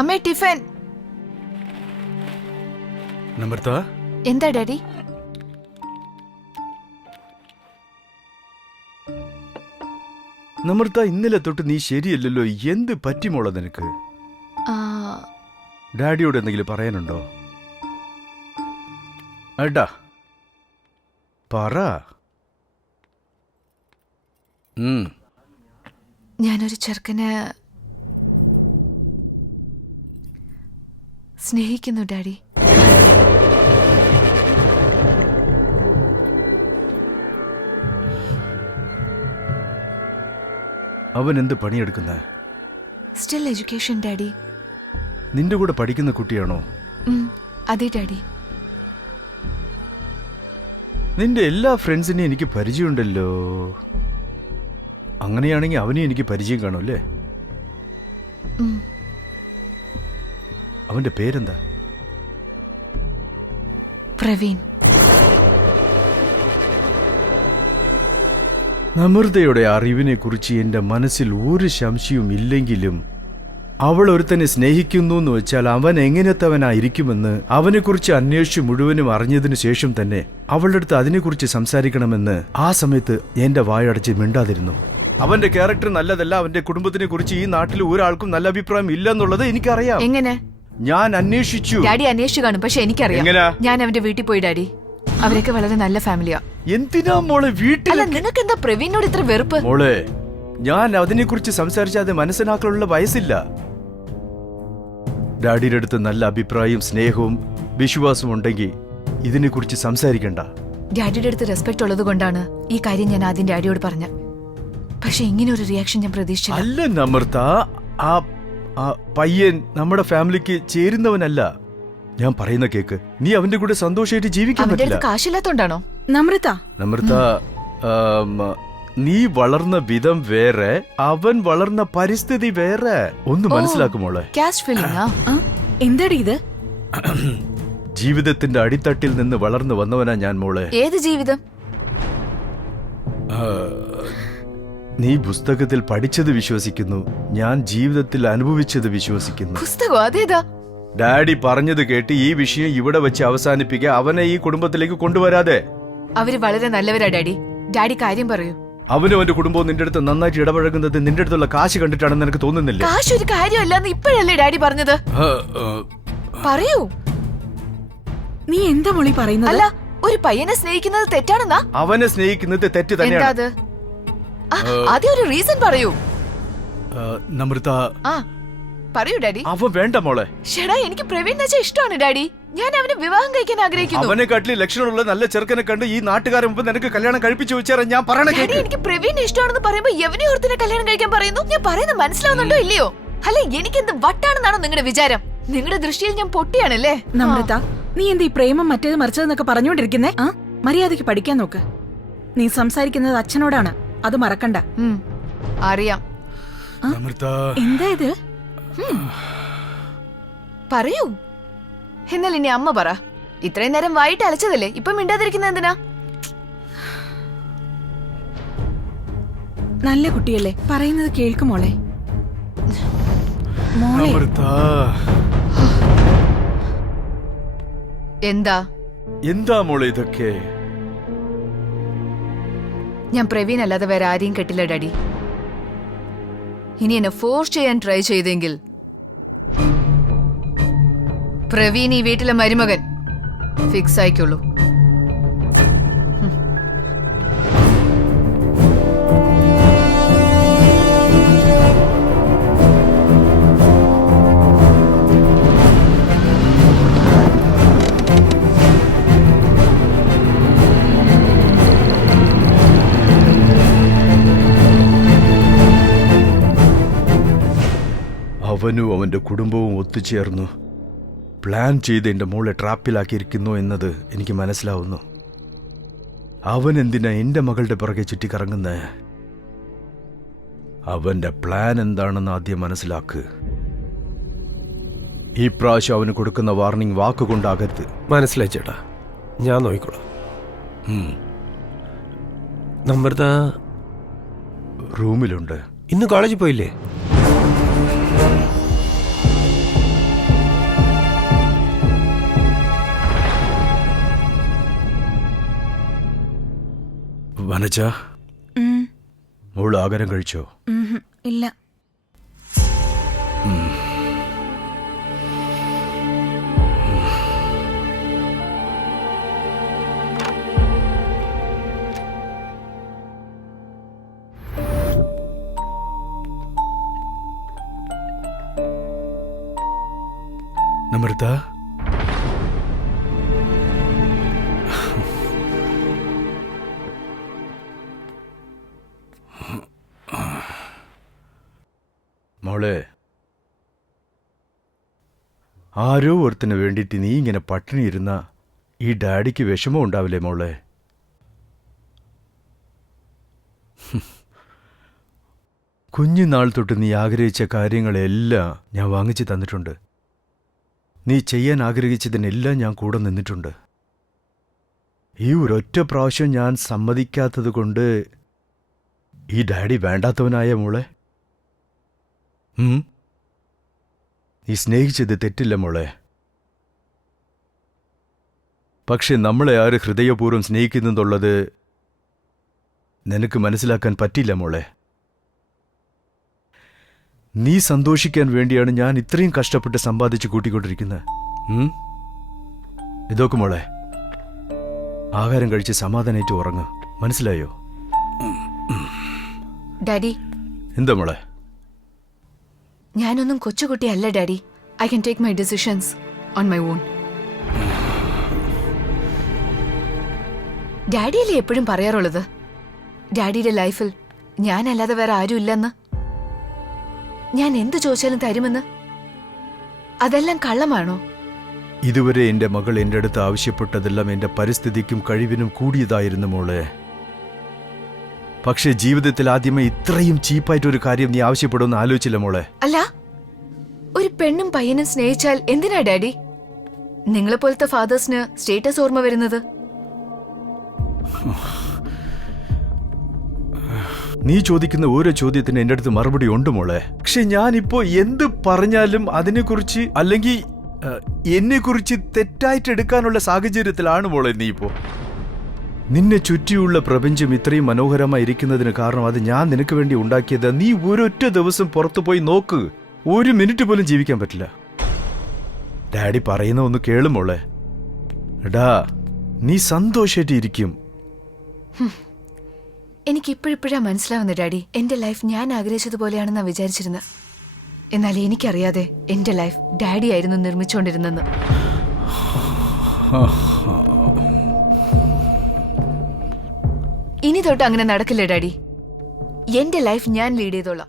അമ്മേ ടിഫിൻ. നമ്രത, എന്താ ഡാഡി? നമ്രത, ഇന്നലെ തൊട്ട് നീ ശരിയല്ലല്ലോ. എന്ത് പറ്റിമോള നിനക്ക്? ഡാഡിയോട് എന്തെങ്കിലും പറയാനുണ്ടോ? ഏട്ടാ പറ. ഞാനൊരു ചെറുക്കനെ സ്നേഹിക്കുന്നു ഡാഡി. അവൻ എന്ത് പണിയെടുക്കുന്ന? Still education daddy. നിന്റെ കൂടെ പഠിക്കുന്ന കുട്ടിയാണോ? അതെ ഡാഡി. നിന്റെ എല്ലാ ഫ്രണ്ട്സിനെയും എനിക്ക് പരിചയമുണ്ടല്ലോ. അങ്ങനെയാണെങ്കിൽ അവനെ എനിക്ക് പരിചയം കാണുമല്ലേ? അവന്റെ പേരെന്താ? പ്രവീൺ. നമ്രതയുടെ അറിവിനെ കുറിച്ച് എന്റെ മനസ്സിൽ ഒരു സംശയവും ഇല്ലെങ്കിലും അവൾ ഒരുത്തനെ സ്നേഹിക്കുന്നു എന്ന് വെച്ചാൽ അവൻ എങ്ങനത്തവനായിരിക്കുമെന്ന് അവനെക്കുറിച്ച് അന്വേഷിച്ച് മുഴുവനും അറിഞ്ഞതിനു ശേഷം തന്നെ അവളുടെ അടുത്ത് അതിനെക്കുറിച്ച് സംസാരിക്കണമെന്ന് ആ സമയത്ത് എന്റെ വായടച്ച് മിണ്ടാതിരുന്നു. അവന്റെ ക്യാരക്ടർ നല്ലതല്ല, അവന്റെ കുടുംബത്തിനെ കുറിച്ച് ഈ നാട്ടിൽ ഒരാൾക്കും നല്ല അഭിപ്രായം ഇല്ലെന്നുള്ളത് എനിക്കറിയാം. എങ്ങനെ? ഞാൻ അന്വേഷിച്ചു. ഡാഡി അന്വേഷിച്ചു കാണും, പക്ഷെ എനിക്കറിയാം. ഞാൻ അവന്റെ വീട്ടിൽ പോയി ഡാഡി. അവരൊക്കെ വളരെ നല്ല ഫാമിലിയാ. എന്തിനാ മോളെ വീട്ടിൽ? നിനക്ക് എന്താ പ്രവീണിനോട് ഇത്ര വെറുപ്പ്? മോളെ, ഞാൻ അതിനെക്കുറിച്ച് സംസാരിച്ചാൽ അത് മനസ്സിലാക്കാനുള്ള വയസ്സില്ല. ഡാഡിയുടെ അടുത്ത് നല്ല അഭിപ്രായവും സ്നേഹവും വിശ്വാസവും ഉണ്ടെങ്കിൽ ഇതിനെക്കുറിച്ച് സംസാരിക്കണ്ട. ഡാഡിയുടെ അടുത്ത് റെസ്പെക്ട് ഉള്ളത് കൊണ്ടാണ് ഈ കാര്യം ഞാൻ ആദ്യം ഡാഡിയോട് പറഞ്ഞ. പക്ഷെ ഇങ്ങനെ ഒരു റിയാക്ഷൻ ഞാൻ പ്രതീക്ഷിച്ചില്ല. അല്ല നമ്രത, ആ പയ്യൻ നമ്മുടെ ഫാമിലിക്ക് ചേരുന്നവനല്ല. ഞാൻ പറയുന്ന കേക്ക്. നീ അവന്റെ കൂടെ സന്തോഷമായിട്ട് ജീവിക്കാൻ പറ്റില്ല. കാശില്ലാത്തോണ്ടാണോ? നമ്രത, നീ വളർന്ന വിധം വേറെ, അവൻ വളർന്ന പരിസ്ഥിതി വേറെ. ഒന്ന് മനസ്സിലാക്കുമോളെ. എന്താടി ഇത്? ജീവിതത്തിന്റെ അടിത്തട്ടിൽ നിന്ന് വളർന്നു വന്നവനാ ഞാൻ മോളെ. ഏത് ജീവിതം? നീ പുസ്തകത്തിൽ പഠിച്ചത് വിശ്വസിക്കുന്നു, ഞാൻ ജീവിതത്തിൽ അനുഭവിച്ചത് വിശ്വസിക്കുന്നു. പുസ്തകം അതേതാ? ഡാഡി പറഞ്ഞത് കേട്ട് ഈ വിഷയം ഇവിടെ വെച്ച് അവസാനിപ്പിക്കുക. അവനെ ഈ കുടുംബത്തിലേക്ക് കൊണ്ടുവരാതെ. അവര് വളരെ നല്ലവരാ ഡാഡി. ഡാഡി കാര്യം പറയൂ. അവനും അവന്റെ കുടുംബവും നിന്റെ അടുത്ത് നന്നായിട്ട് ഇടപഴകുന്നത് നിന്റെ അടുത്തുള്ള കാശ് കണ്ടിട്ടാണെന്ന് എനിക്ക് തോന്നുന്നില്ല. കാശ് ഒരു കാര്യമല്ലെന്ന് ഇപ്പോഴല്ലേ ഡാഡി പറഞ്ഞത്? പറയൂ. നീ എന്താ മോളി പറയുന്നത്? അല്ല, ഒരു പയ്യനെ സ്നേഹിക്കുന്നത് തെറ്റാണെന്നാ? അവനെ സ്നേഹിക്കുന്നത് തെറ്റ് തന്നെയാണ്. ആദ്യം ഒരു റീസൺ പറയൂ. നമ്രത, പറയൂ ഡാഡി. അവൻ വേണ്ട മോളെ. ഷെടാ, എനിക്ക് പ്രവീൺ വെച്ചാൽ ഇഷ്ടമാണ് ഡാഡി. ഞാൻ അവനെ വിവാഹം കഴിക്കാൻ ആഗ്രഹിക്കുന്നു. അവനെ കാട്ടിൽ ലക്ഷണമുള്ള നല്ല ചെറുക്കനെ കണ്ട് ഈ നാട്ടുകാരെ മുമ്പ് നിനക്ക് കല്യാണം കഴിപ്പിച്ചു വെച്ചാൽ ഞാൻ പറയണ കേക്ക്. എനിക്ക് പ്രവീൺ ഇഷ്ടമാണെന്ന് പറയുമ്പോ എവനെ ഓർത്തിനെ കല്യാണം കഴിക്കാൻ പറയുന്നു? ഞാൻ പറയുന്നത് മനസ്സിലാവുന്നുണ്ടോ ഇല്ലയോ? അല്ല, എനിക്കെന്ത് വട്ടാണെന്നാണോ നിങ്ങളുടെ വിചാരം? നിങ്ങളുടെ ദൃഷ്ടിയിൽ ഞാൻ പൊട്ടിയാണല്ലേ? നമ്രത, നീ എന്താ ഈ പ്രേമം മറ്റേത് മറിച്ചതെന്നൊക്കെ പറഞ്ഞുകൊണ്ടിരിക്കുന്നേ? മര്യാദയ്ക്ക് പഠിക്കാൻ നോക്ക്. നീ സംസാരിക്കുന്നത് അച്ഛനോടാണ്, അത് മറക്കണ്ട. അറിയാം. എന്താ ഇത്? പറയൂ. എന്നാൽ ഇനി അമ്മ പറ. ഇത്രയും നേരം വായിട്ട് അലച്ചതല്ലേ, ഇപ്പൊ മിണ്ടാതിരിക്കുന്ന എന്തിനാ? നല്ല കുട്ടിയല്ലേ, പറയുന്നത് കേൾക്കുമോളെ. എന്താ മോളെ ഇതൊക്കെ? ഞാൻ പ്രവീൺ അല്ലാതെ വേറെ ആരെയും കെട്ടില്ല ഡാഡി. ഇനി എന്നെ ഫോഴ്സ് ചെയ്യാൻ ട്രൈ ചെയ്തെങ്കിൽ പ്രവീൺ ഈ വീട്ടിലെ മരുമകൻ ഫിക്സ് ആയിക്കുള്ളൂ. അവനും അവന്റെ കുടുംബവും ഒത്തുചേർന്നു പ്ലാൻ ചെയ്ത് എന്റെ മോളെ ട്രാപ്പിലാക്കിയിരിക്കുന്നു എന്നത് എനിക്ക് മനസ്സിലാവുന്നു. അവൻ എന്തിനാ എന്റെ മകളുടെ പുറകെ ചുറ്റിക്കറങ്ങുന്നേ? അവന്റെ പ്ലാൻ എന്താണെന്ന് ആദ്യം മനസ്സിലാക്ക്. ഈ പ്രാവശ്യം അവന് കൊടുക്കുന്ന വാർണിംഗ് വാക്കുകൊണ്ടാകരുത്. മനസ്സിലായി ചേട്ടാ, ഞാൻ നോക്കിക്കോളാം. നമ്രത റൂമിലുണ്ട്. ഇന്ന് കോളേജിൽ പോയില്ലേ? വനജ, ഉം, മോൾ ആഹാരം കഴിച്ചോ? ഉംഹും, ഇല്ല. നമ്രത, മോളെ, ആരോ ഒരുത്തിന് വേണ്ടിയിട്ട് നീ ഇങ്ങനെ പട്ടിണി ഇരുന്ന ഈ ഡാഡിക്ക് വിഷമം ഉണ്ടാവില്ലേ മോളെ? കുഞ്ഞുനാൾ തൊട്ട് നീ ആഗ്രഹിച്ച കാര്യങ്ങളെല്ലാം ഞാൻ വാങ്ങിച്ചു തന്നിട്ടുണ്ട്. നീ ചെയ്യാൻ ആഗ്രഹിച്ചതിനെല്ലാം ഞാൻ കൂടെ നിന്നിട്ടുണ്ട്. ഈ ഒരൊറ്റ പ്രാവശ്യം ഞാൻ സമ്മതിക്കാത്തത് കൊണ്ട് ഈ ഡാഡി വേണ്ടാത്തവനായ മോളെ? നീ സ്നേഹിച്ചത് തെറ്റില്ല മോളെ. പക്ഷെ നമ്മളെ ആര് ഹൃദയപൂർവ്വം സ്നേഹിക്കുന്നുള്ളത് നിനക്ക് മനസ്സിലാക്കാൻ പറ്റില്ല മോളെ. നീ സന്തോഷിക്കാൻ വേണ്ടിയാണ് ഞാൻ ഇത്രയും കഷ്ടപ്പെട്ട് സമ്പാദിച്ച് കൂട്ടിക്കൊണ്ടിരിക്കുന്നത്. ഇതൊക്കെ മോളെ, ആഹാരം കഴിച്ച് സമാധാനായിട്ട് ഉറങ്ങ്. മനസ്സിലായോ? ഡാഡി, എന്താ മോളെ? ഞാനൊന്നും കൊച്ചുകുട്ടിയല്ല daddy. I can take my decisions on my own. ഡാഡിയല്ലേ എപ്പോഴും പറയാറുള്ളത് ഡാഡിയുടെ ലൈഫിൽ ഞാനല്ലാതെ വേറെ ആരും ഇല്ലെന്ന്. ഞാൻ എന്ത് ചോദിച്ചാലും തരുമെന്ന്. അതെല്ലാം കള്ളമാണോ? ഇതുവരെ എന്റെ മകൾ എന്റെ അടുത്ത് ആവശ്യപ്പെട്ടതെല്ലാം എന്റെ പരിസ്ഥിതിക്കും കഴിവിനും കൂടിയതായിരുന്നു മോളെ. പക്ഷെ ജീവിതത്തിൽ ആദ്യമേ ഇത്രയും ചീപ്പായിട്ടൊരു കാര്യം നീ ആവശ്യപ്പെടുമെന്ന് ആലോചിച്ചില്ല മോളെ. അല്ല, ഒരു പെണ്ണും പയ്യനും സ്നേഹിച്ചാൽ എന്തിനാ ഡാഡി നിങ്ങളെപ്പോലത്തെ ഫാദേഴ്സിന് സ്റ്റേറ്റസ് ഓർമ്മ വരുന്നത്? നീ ചോദിക്കുന്ന ഓരോ ചോദ്യത്തിന് എന്റെ അടുത്ത് മറുപടി ഉണ്ട് മോളെ. പക്ഷെ ഞാനിപ്പോ എന്ത് പറഞ്ഞാലും അതിനെക്കുറിച്ച് അല്ലെങ്കിൽ എന്നെക്കുറിച്ച് തെറ്റായിട്ട് എടുക്കാനുള്ള സാഹചര്യത്തിലാണ് മോളെ നീ ഇപ്പോ. നിന്നെ ചുറ്റിയുള്ള പ്രപഞ്ചം ഇത്രയും മനോഹരമായിരിക്കുന്നതിന് കാരണം അത് ഞാൻ നിനക്ക് വേണ്ടി ഉണ്ടാക്കിയത്. നീ ഒരൊറ്റ ദിവസം പുറത്തു പോയി നോക്ക്, ഒരു മിനിറ്റ് പോലും ജീവിക്കാൻ പറ്റില്ല. ഡാഡി പറയുന്ന ഒന്ന് കേളും മോളെ. എടാ, നീ സന്തോഷമായിട്ട് ഇരിക്കും. എനിക്ക് ഇപ്പോഴിപ്പോഴാ മനസ്സിലാവുന്നത് ഡാഡി, എന്റെ ലൈഫ് ഞാൻ ആഗ്രഹിച്ചതുപോലെയാണെന്നാ വിചാരിച്ചിരുന്നത്. എന്നാൽ എനിക്കറിയാതെ എന്റെ ലൈഫ് ഡാഡി ആയിരുന്നു നിർമ്മിച്ചുകൊണ്ടിരുന്നെന്ന്. ഇനി തൊട്ട് അങ്ങനെ നടക്കില്ല ഡാഡി. എന്റെ ലൈഫ് ഞാൻ ലീഡ് ചെയ്തോളാം.